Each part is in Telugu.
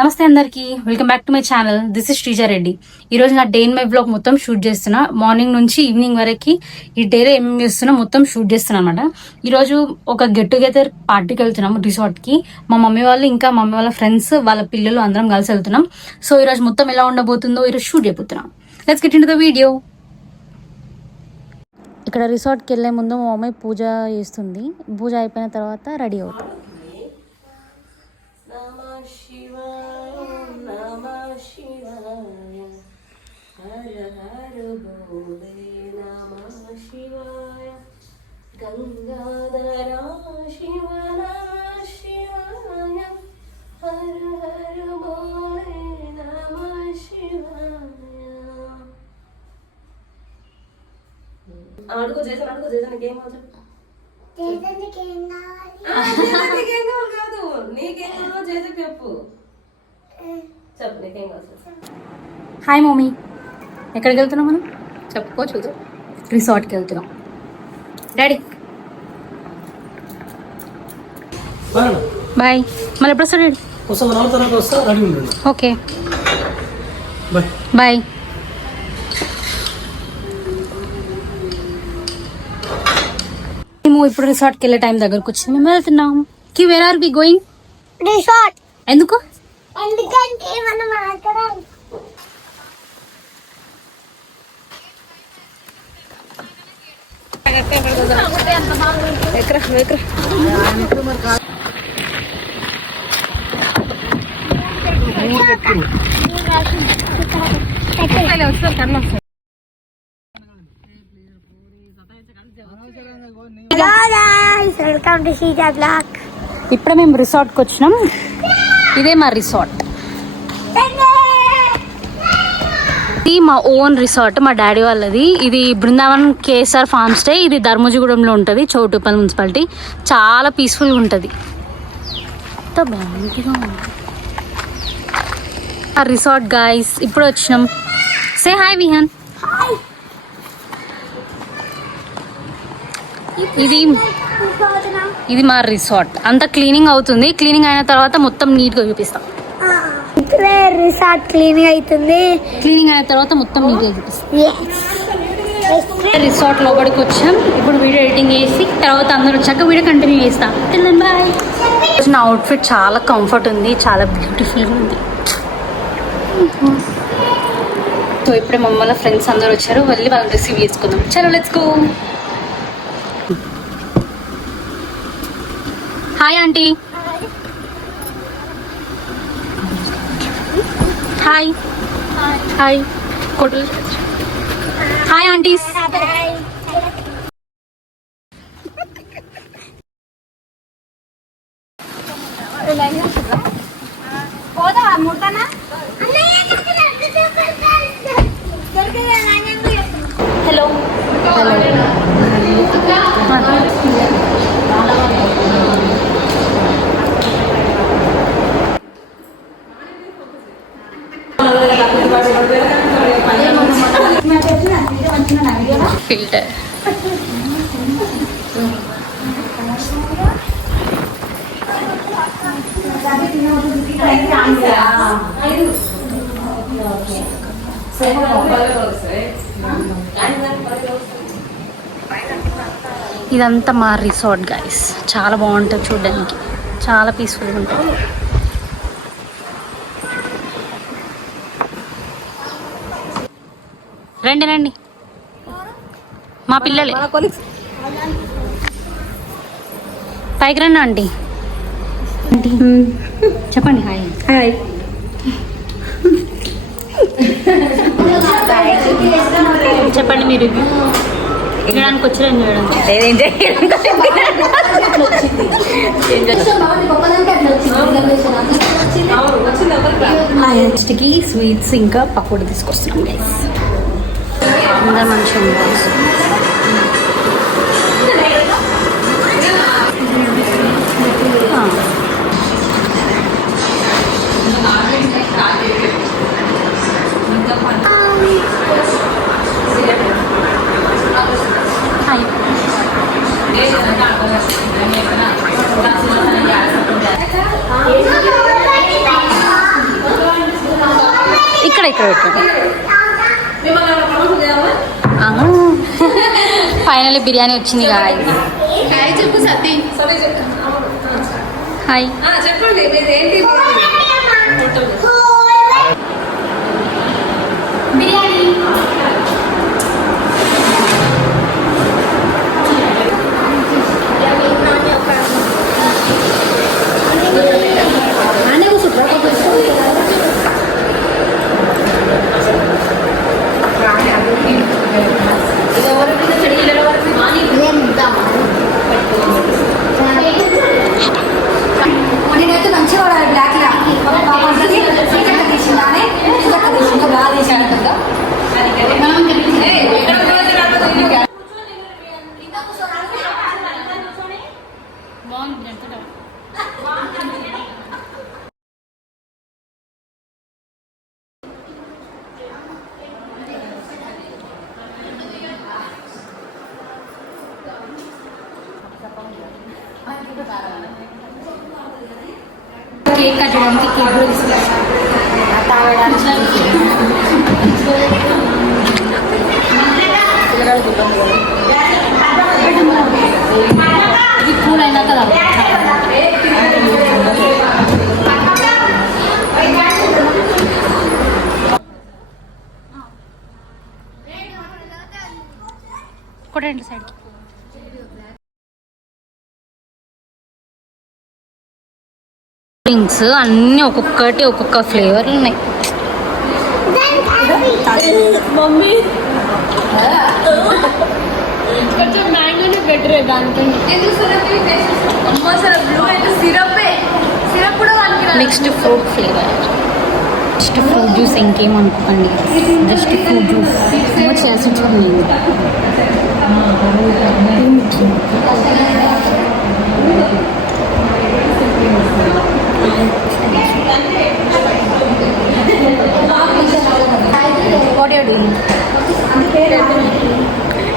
నమస్తే అందరికి, welcome back to my channel. This is Sreeja Reddy. ఈ రోజు నా డే ఇన్ మై బ్లాగ్ మొత్తం షూట్ చేస్తున్నా. మార్నింగ్ నుంచి ఈవినింగ్ వరకు ఈ డేలో ఏమేమి చేస్తున్నా మొత్తం షూట్ చేస్తున్నా అనమాట. ఈ రోజు ఒక గెట్ టుగెదర్ పార్టీకి వెళ్తున్నాం రిసార్ట్ కి. మా మమ్మీ వాళ్ళు ఇంకా మమ్మీ వాళ్ళ ఫ్రెండ్స్ వాళ్ళ పిల్లలు అందరం కలిసి వెళ్తున్నాం. సో ఈ రోజు మొత్తం ఎలా ఉండబోతుందో ఈరోజు షూట్ చేయబోతున్నాం. Let's get into the video. ఇక్కడ రిసార్ట్కి వెళ్ళే ముందు మా మమ్మీ పూజ చేస్తుంది. పూజ అయిపోయిన తర్వాత రెడీ అవుతాం. గంగాధరా శివ నమః శివాయ, హర హర భోలే నమః శివాయ. అడుగు చేసాను నీకేం కావాలి కాదు, నీకేం కావాలో చేసే చెప్పు నీకేం కావాలి. హాయ్ మమ్మీ, ఎక్కడికి వెళ్తున్నాం మనం? చెప్పుకో. చూద్దాం. రిసార్ట్కి వెళ్తున్నాం. Daddy bye. మళ్ళీ ఎప్పుడు వస్తాడు డాడీ? Okay bye. మేము ఇప్పుడు రిసార్ట్కి వెళ్ళే టైం దగ్గరకు వచ్చింది. మేము వెళ్తున్నాం. Where are we going? Resort. ఎందుకు? ఎందుకంటే మనం అక్కడ ఇప్పుడే మేము రిసార్ట్కి వచ్చినాం. ఇదే మా రిసార్ట్. ఇది మా ఓన్ రిసార్ట్, మా డాడీ వాళ్ళది. ఇది బృందావన్ కేఎస్ఆర్ ఫార్మ్ స్టే. ఇది ధర్మజగూడెంలో ఉంటుంది, చౌటుప్పల్ మున్సిపాలిటీ. చాలా పీస్ఫుల్గా ఉంటుంది. ఎంత బాగుంటుందో ఆ రిసార్ట్ గాయస్. ఇప్పుడు వచ్చినాం. Say hi Vihaan. ఇది మా రిసార్ట్. అంతా క్లీనింగ్ అవుతుంది. క్లీనింగ్ అయిన తర్వాత మొత్తం నీట్గా చూపిస్తాం. రిసార్ట్ క్లీనింగ్ అవుతుంది. క్లీనింగ్ అయిన తర్వాత మొత్తం నీట్గా చూపిస్తాం. రిసార్ట్ లోపలికి వచ్చాం. ఇప్పుడు వీడియో ఎడిటింగ్ చేసి తర్వాత అందరూ వచ్చాక వీడియో కంటిన్యూ చేస్తాం. బాయ్. నా అవుట్ఫిట్ చాలా కంఫర్ట్ ఉంది, చాలా బ్యూటిఫుల్గా ఉంది. సో ఇప్పుడే మమ్మల్ని ఫ్రెండ్స్ అందరూ వచ్చారు. వెళ్ళి వాళ్ళని రిసీవ్ చేసుకుందాం. చలో let's go. Hi aunty. Hi hi కొట్టు. Hi aunties. Hello filter. ఇదంతా మా రిసార్ట్ గైస్. చాలా బాగుంటుంది చూడడానికి, చాలా పీస్ఫుల్గా ఉంటుంది. రండి రండి, మా పిల్లలే. పైకి రండి ఆంటీ. చెప్పండి హాయ్. హాయ్. చెప్పండి మీరు తినడానికి వచ్చారు నెక్స్ట్కి స్వీట్స్ ఇంకా పకోడీ తీసుకొస్తున్నాం గైస్. అందరు మంచిగా ఇక్కడ పెట్టండి. మిమ్మల్ని ప్రమోషన్ చేయాలా? ఫైనల్లీ బిర్యానీ వచ్చింది గాయస్. చెప్పు సతీ. హాయ్. చెప్పండి మీది ఏంటి? బిర్యానీ నేనైతే మంచిగా బ్లాక్ కేక్ కట్ చేయడానికి కేక్ కూడా తీసుకొచ్చాను. ఇది కూల్ అయినాక కొట్టండి సైడ్కి. డ్రింక్స్ అన్నీ ఒక్కొక్కటి ఒక్కొక్క ఫ్లేవర్లు ఉన్నాయి. మమ్మీ కొంచెం మ్యాంగోనే బెటర్ దానికంటే. Next fruit flavour, just fruit juice, ఇంకేం అనుకోకండి, జస్ట్ ఫ్రూట్ జ్యూస్. చేసించుకుని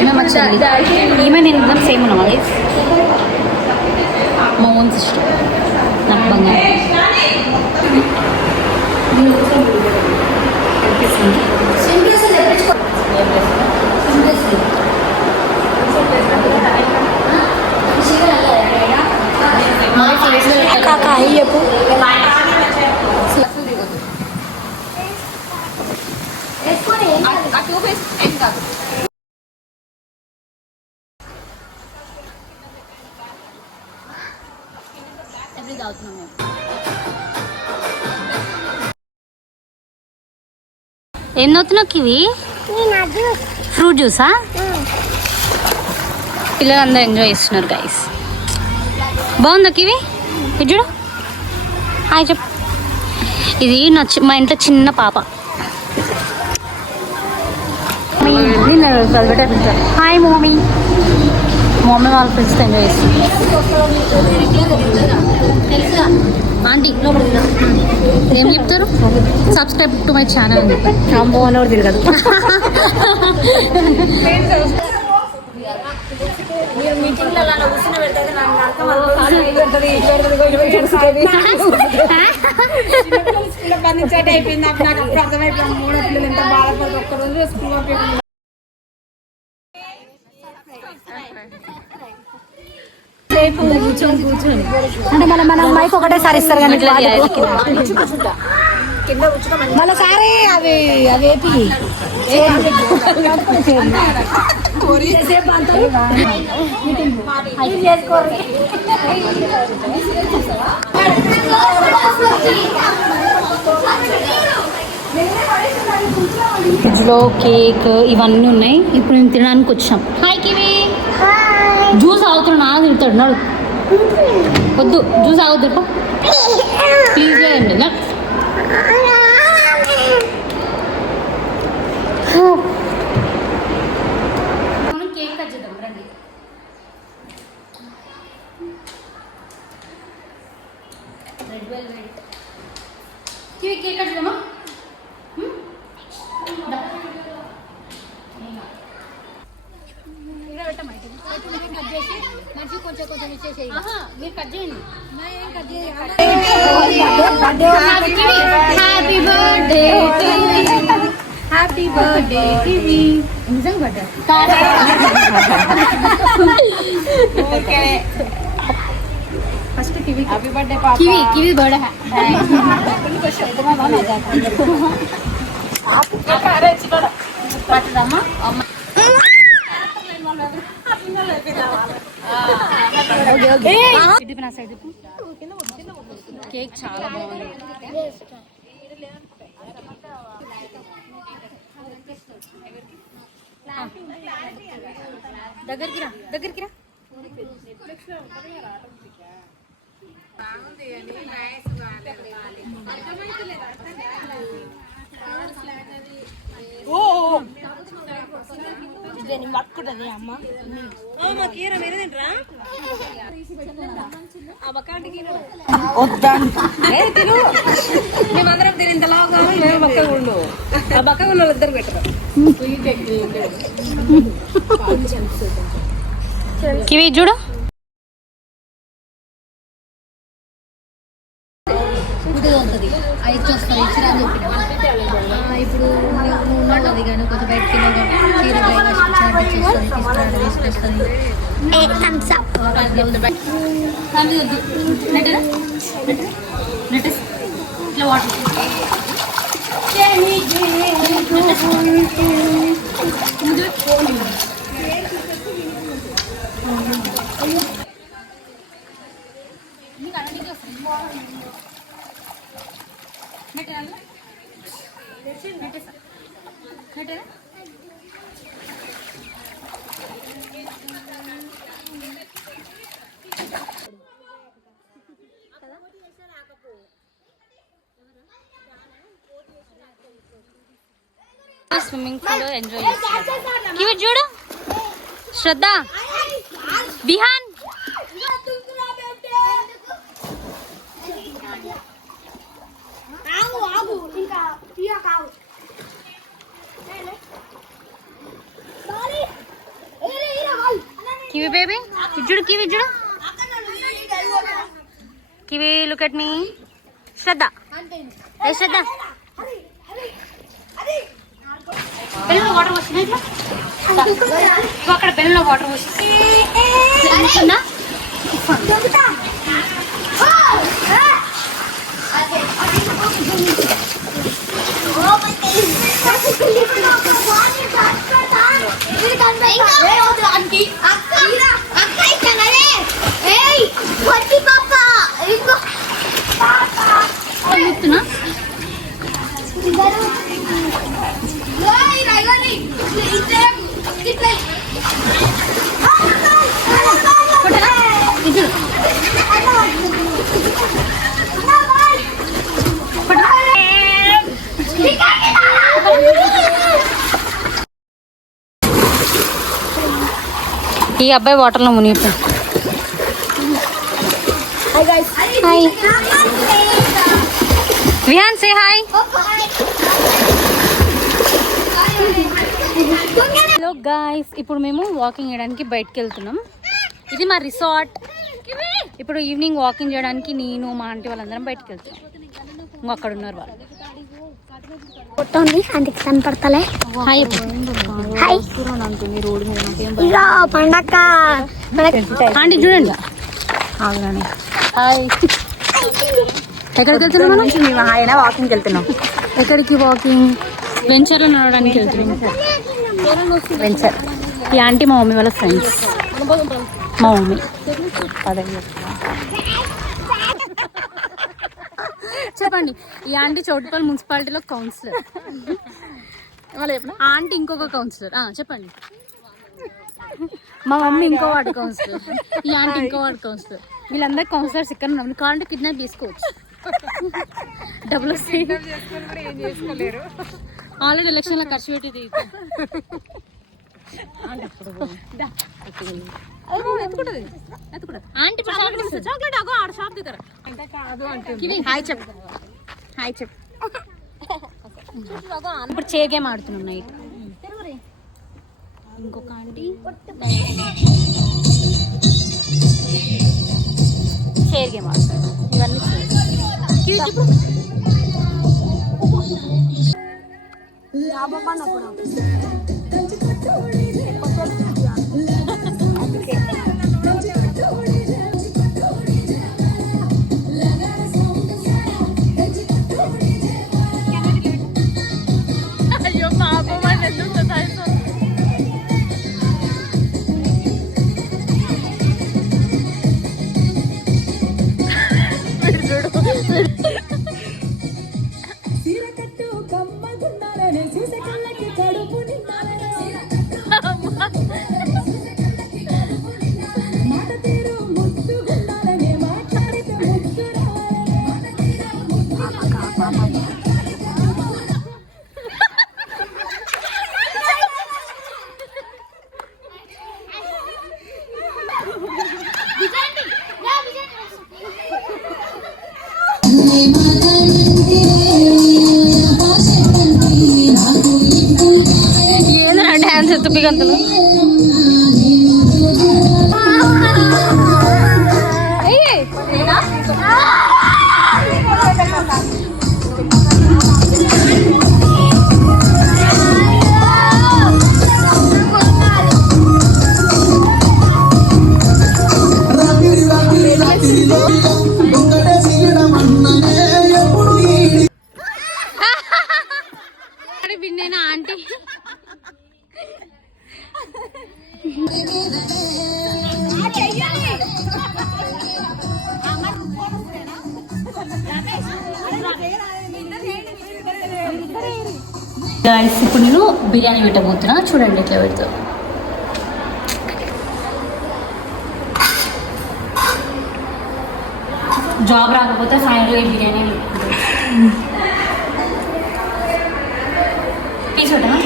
ఏమేమి వచ్చాయి ఈమె నేను ఇద్దాం సేమ్ ఉన్నా మా ఓన్ సిస్టర్ నాకు బంగారం. చెప్పు ఏం నవ్వుతున్నావు కివి? ఫ్రూట్ జ్యూసా? పిల్లలందరూ ఎంజాయ్ చేస్తున్నారు గైస్. బాగుందా కివి? ఇది చూడు. హాయ్ చెప్పు. ఇది మా ఇంట్లో చిన్న పాప. Hi mummy. మమ్మీ వాళ్ళ ఫ్రెండ్స్తో ఎంజాయ్ చేస్తుంది. ఆంటీ ఏం చెప్తారు? సబ్స్క్రైబ్ టు మై ఛానల్ అని చెప్పి అంబో అని తిరగదు. అంటే మన మైక్ ఒకటేసారి ఇస్తారు కానీ మళ్ళీ సారీ అవి అవేపి ఫ్రిడ్జ్లో కేక్ ఇవన్నీ ఉన్నాయి. ఇప్పుడు మేము తినడానికి వచ్చాం. Hi kiwi. జ్యూస్ ఆగుతున్నాడు, నా తిడతాడు. నాడు వద్దు, జ్యూస్ ఆగుద్దు ప్లీజ్ అండి. మనం కేక్ కట్ చేద్దాం రండి. Red velvet Kiwi cake cut చేద్దామా? మీరు కట్ చేయండి. Happy birthday to you. Happy birthday Kiwi. నిజంగా birthday first Kiwi happy birthday పాప. కివి కివి బర్త్డే పట్టదమ్మా అమ్మ ఇటు నా సైడ్ కేక్ చాలా బాగుంది. దగ్గరికి రా దగ్గరికి రా. మేమందరం తిని ఇంతలా మేము బక్క ఉండు. ఆ బక్క ఉన్న వాళ్ళు ఇద్దరు పెట్టరు. కివి చూడు ఉంటుంది అది వస్తుంది ఇచ్చిరా అని చెప్పిన ఇప్పుడు నువ్వు ఉన్నావు అది కానీ కొంచెం బయటకి తీసుకొస్తుంది ఇట్లా వాటర్ స్విమ్మింగ్ పూల్ ఎంజాయ్ చేస్తారు. కివి చూడు శ్రద్ధ బిహాన్ కివి బేబీ చూడు కివి చూడు Kiwi look at me Shraddha ఏ శ్రద్ధ పెన్నులో వాటర్ వస్తున్నాయి అక్కడ పెన్నులో వాటర్ వస్తుంది ఈ అబ్బాయి వాటర్లో మునిగిపోయి hi Vihaan say hi. Hello guys, ఇప్పుడు మేము వాకింగ్ చేయడానికి బయటకు వెళ్తున్నాం. ఇది మా రిసార్ట్. ఇప్పుడు ఈవినింగ్ వాకింగ్ చేయడానికి నేను మా ఆంటీ వాళ్ళందరం బయటకు వెళ్తున్నాం. ఇంకో అక్కడ ఉన్నారు వాళ్ళు. కనపడతలే హాయ్ రోడ్డు మీద పండక్క ఆంటీ చూడండి. హాయ్ ఎక్కడికి వెళ్తున్నాం మనం? మేము ఆయన వాకింగ్కి వెళ్తున్నాం. ఎక్కడికి వాకింగ్? వెంచర్లో నడవడానికి వెళ్తున్నాం. వెంచర్. ఈ ఆంటీ మా మమ్మీ వాళ్ళ ఫ్రెండ్స్. మా మమ్మీ చెప్పండి. ఈ ఆంటీ చౌటుపల్లి మున్సిపాలిటీలో కౌన్సిలర్. ఆంటీ ఇంకొక కౌన్సిలర్. చెప్పండి. మా మమ్మీ ఇంకో వార్డు కౌన్సిలర్, ఈ ఆంటీ ఇంకో వార్డు కౌన్సిలర్. వీళ్ళందరూ కౌన్సిలర్స్ ఇక్కడ ఉన్నాం. కావాలంటే కిడ్నాప్ తీసుకోవచ్చు, డబ్బులు వస్తాయి. ఆల్రెడీ ఎలక్షన్ లో ఖర్చు పెట్టి ఆంటీ చాక్లెట్ అగో ఆడ షాప్ దగ్గర. హాయ్ చెప్, హాయ్ చెప్. ఇప్పుడు చైర్ గేమ్ ఆడుతున్నాం నైట్. ఇంకొక ఆంటీ చైర్ గేమ్ ఆడుతున్నాం. ఇవన్నీ అయ్యో పాపం అని ఎందుకు సతాయిస్తావు? ఏంద్రా డ్యాన్స్ ఎత్తుపిగంతలు? విన్నేనా ఆంటీ? గాయస్ ఇప్పుడు నేను బిర్యానీ పెట్టబోతున్నా, చూడండి ఎట్లా పెడతా. జాబ్ రాకపోతే ఫైనల్గా బిర్యానీ పీస్ పెట్టనా?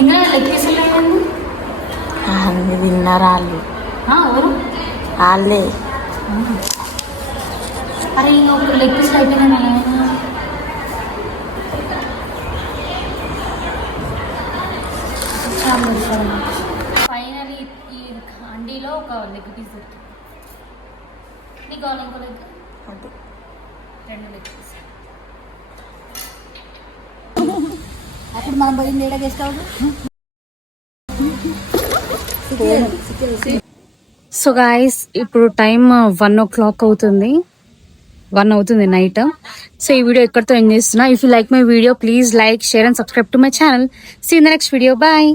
ఇంకా లెగ్ పీస్ ఉన్నాయండి. విన్నర్ వాళ్ళు ఎవరు? వాళ్ళే. అరే ఇంకా ఒక లెగ్ పీస్ అయిపోయినా ఫైనలీ ఈ అండీలో ఒక లెగ్ పీస్ దొరికింది. నీకు కావాలి ఇంకో లెగ్? 2 leg piece. అప్పుడు మనం పోయింది ఏడా గెస్ట్ హౌస్. సో గాయస్ ఇప్పుడు టైం 1 o'clock అవుతుంది, 1 అవుతుంది నైట్. సో ఈ వీడియో ఎక్కడితో ఎండ్ చేస్తున్నా. If you like my video please like, share and subscribe to my channel. See in the next video. Bye.